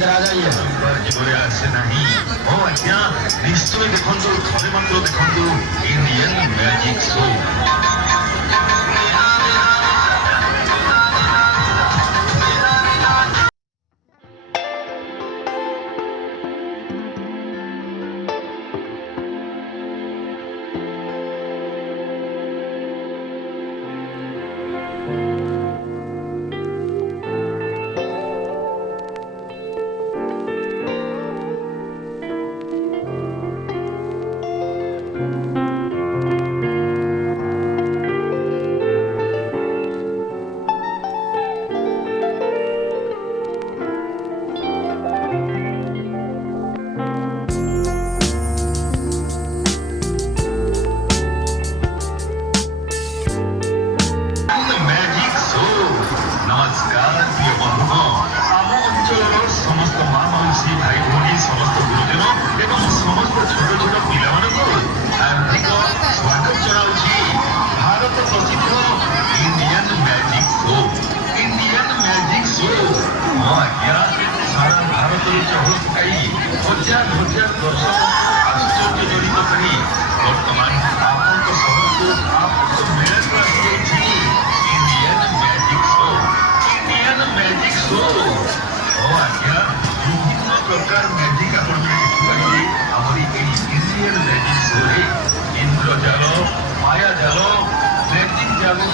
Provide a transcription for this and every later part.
জীবনে আসে নাহি ও আজ্ঞা নিশ্চয় দেখন্তু থরে মাত্র দেখন্তু ইন্ডিয়ান ম্যাজিক শো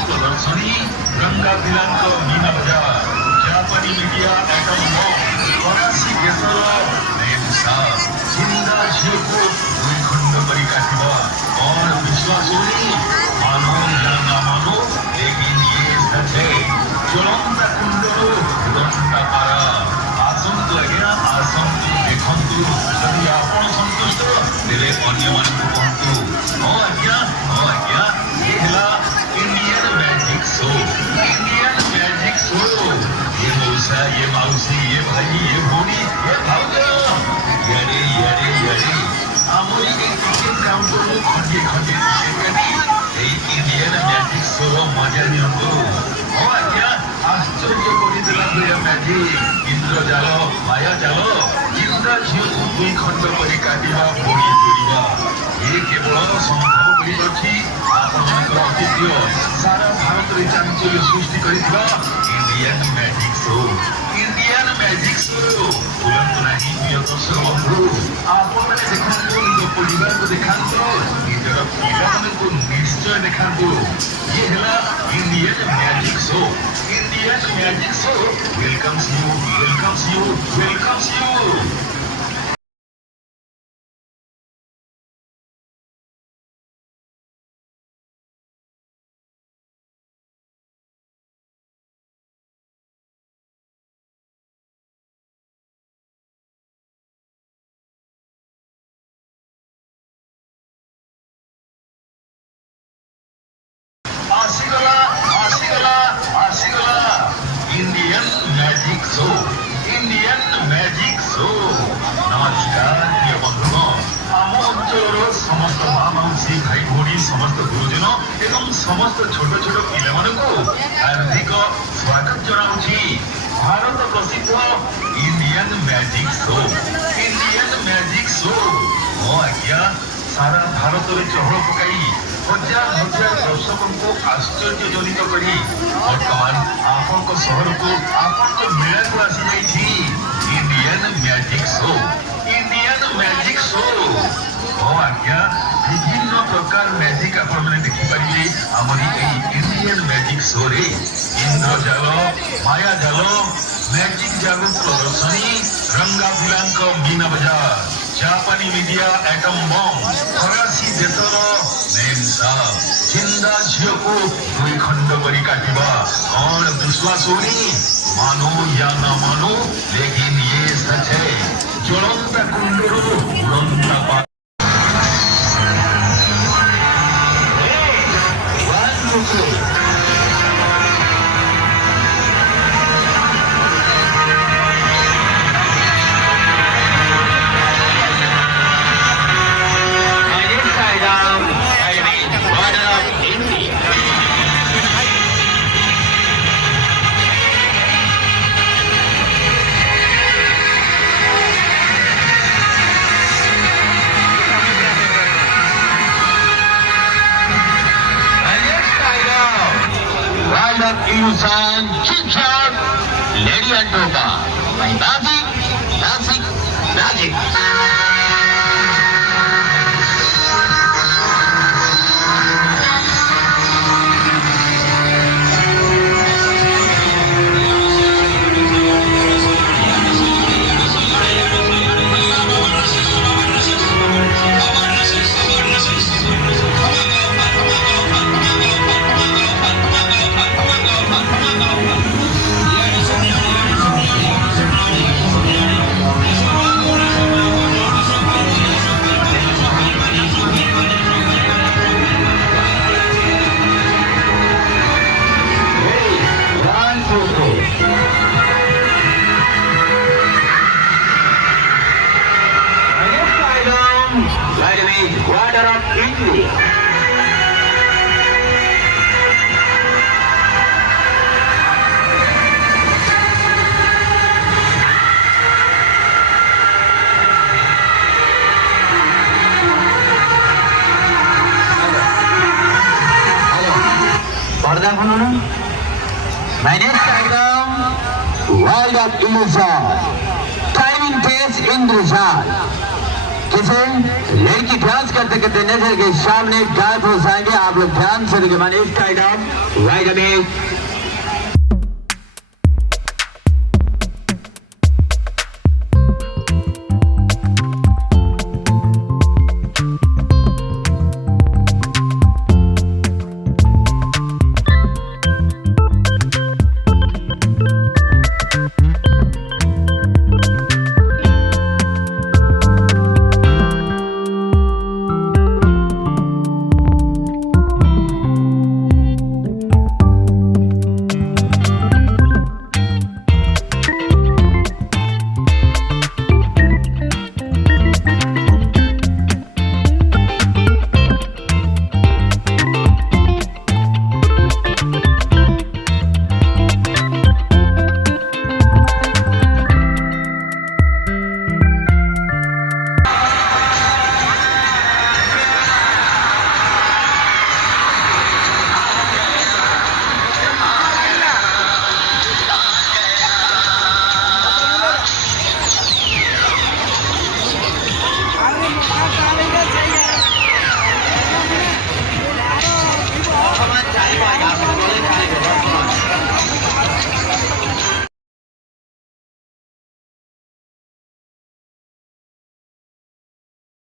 प्रदर्शनी रंगा दिलांक मीना बजार जापानी मीडिया एटम बम फरासी देशर नेमसा जिंदा झीलको दुई खंड करी काटिबा और विश्वास होनी मानो या ना मानो लेकिन ये सच है ज्वलंत कुंडलो उदंता पारा आसंतु आज्ञा आसंतु देखंतु यदि आपण संतुष्ट तेरे अन्य मानकु कहंतु ओ आज्ञा ये हला इंडियन मैजिक शो ये मौसा ये माउसी ये भाई ये भौणी ये भाउजो यारे यारे यारे आमरी एक टिकेट काउंटर को खंडे खंडे टिकेट काटी এই इंडियन मैजिक शो मजा नियंतु ओ आज्ञा आश्चर्य करिदेला दुया मैजिक इंद्रजाल माया जाल जिंदा झीलको दुई खंड करी काटिबा पोड़ी जोड़िबा ये केवल संभव करिछि आपनकर अतिथ्य सारा भारत रे चांचल्य सृष्टि करिथिबा इंडियन मैजिक शो तुरंत नहीं प्रिय दर्शक बंधु आपण मैंने देखंतु निज परिवार को देखंतु निजर पिला को निश्चय देखंतु ये हला Indian magic show welcomes you आसिगला इंडियन मैजिक शो नमस्कार प्रिय बंधुगण आम अंचल समस्त माँ मौसी भाई भौणी समस्त गुरुजन एवं समस्त छोट छोट पिला हार्दिक स्वागत जनाऊँगी भारत प्रसिद्ध इंडियन मैजिक शो मो आज्ञा सारा भारत में चहल पकाई हजार हजार दर्शकों को आश्चर्यजनित करी बर्तमान आपण सहर को आपण मेला को आसी जाइछि इंडियन मैजिक शो ओ आज्ञा विभिन्न प्रकार मैजिक आपण मैंने देखिपारे आमरी इंडियन मैजिक शो रे इंद्रजाल माया जाल मैजिक जागो प्रदर्शनी रंगा दिलांक मीना बजार जापानी मीडिया एटम बम फरासी देशर नेमसा जिंदा झीलको दुई खंड करी काटिबा और विश्वास होनी मानो या ना मानो लेकिन ये सच है ज्वलंत कुंडलो उड़ंता पारा Hindustan kick shot. Lady Antoka by Magic. Quarter of India. My next item, World of Illusion. Timing pace in Rizal. किसे लड़की डांस करते करते नजर के सामने गायब हो जाएंगे। आप लोग ध्यान से देखिए। माने इस आइटम राइट में